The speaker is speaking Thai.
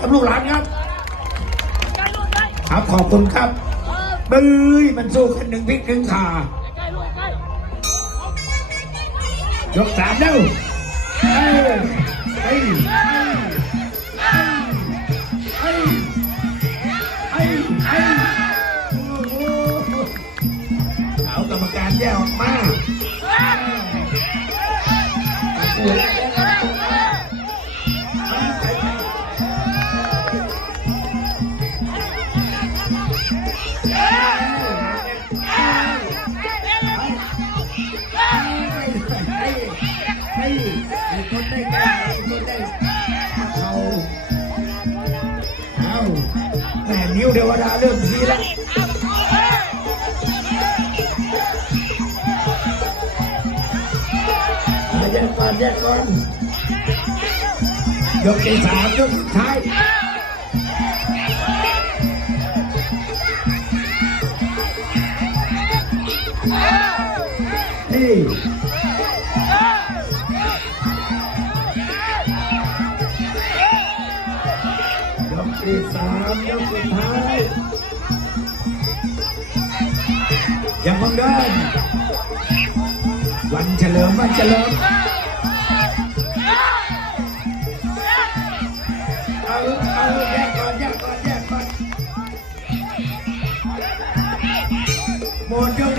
กับลูกหลานครับ ครับขอบคุณครับบื้ยมันสู้กันหนึ่งพิกหนึ่งขายกสามเร็วเอ้ยเอ้ยเอ้ยเอ้ยเอ้ยโอ้โหเอากรรมการแยกออกมาาแม่นิ้วเทวดาเริ่มชี้แล้วมาแยกก่อนแยกก่อนยกที่สามยกสุดท้ายนี่ ที่สามยกสุดท้ายยังคงเดินวันเฉลิมวันเฉลิมเอาเอาแกก่กก่แกก่หมด